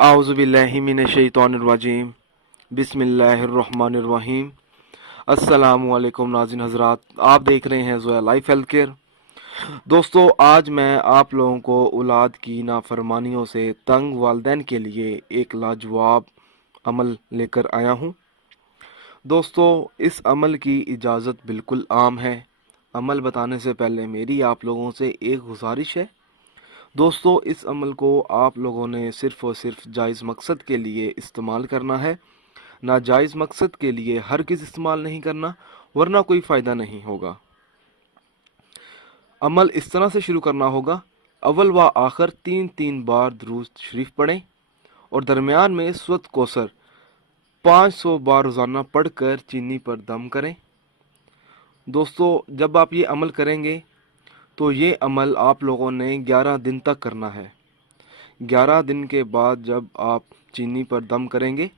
आऊज़ुबिल्लाहि मिनश्शैतानिर्रजीम बिस्मिल्लाहिर्रहमानिर्रहीम। अस्सलामु अलैकुम नाज़रीन हज़रात, आप देख रहे हैं ज़ोया लाइफ हेल्थ केयर। दोस्तों, आज मैं आप लोगों को औलाद की नाफरमानियों से तंग वालिदैन के लिए एक लाजवाब अमल लेकर आया हूँ। दोस्तों, इस अमल की इजाज़त बिल्कुल आम है। अमल बताने से पहले मेरी आप लोगों से एक गुजारिश है। दोस्तों, इस अमल को आप लोगों ने सिर्फ़ और सिर्फ जायज़ मकसद के लिए इस्तेमाल करना है। नाजायज़ मकसद के लिए हरगिज़ इस्तेमाल नहीं करना, वरना कोई फ़ायदा नहीं होगा। अमल इस तरह से शुरू करना होगा। अव्वल व आखिर 3-3 बार दुरूद शरीफ पढ़ें और दरमियान में सूरत कौसर 500 बार रोज़ाना पढ़कर चीनी पर दम करें। दोस्तों, जब आप ये अमल करेंगे तो ये अमल आप लोगों ने 11 दिन तक करना है। 11 दिन के बाद जब आप चीनी पर दम करेंगे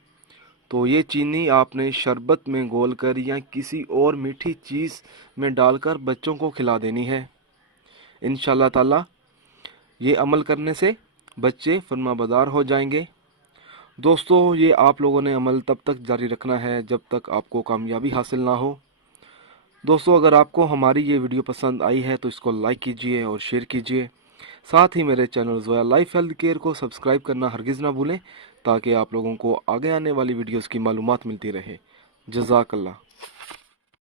तो ये चीनी आपने शरबत में घोलकर या किसी और मीठी चीज़ में डालकर बच्चों को खिला देनी है। इंशाल्लाह ताला ये अमल करने से बच्चे फरमाबरदार हो जाएंगे। दोस्तों, ये आप लोगों ने अमल तब तक जारी रखना है जब तक आपको कामयाबी हासिल ना हो। दोस्तों, अगर आपको हमारी ये वीडियो पसंद आई है तो इसको लाइक कीजिए और शेयर कीजिए। साथ ही मेरे channel Zoya life health care को सब्सक्राइब करना हरगिज़ ना भूलें, ताकि आप लोगों को आगे आने वाली वीडियोस की मालूमात मिलती रहे। जज़ाकल्लाह।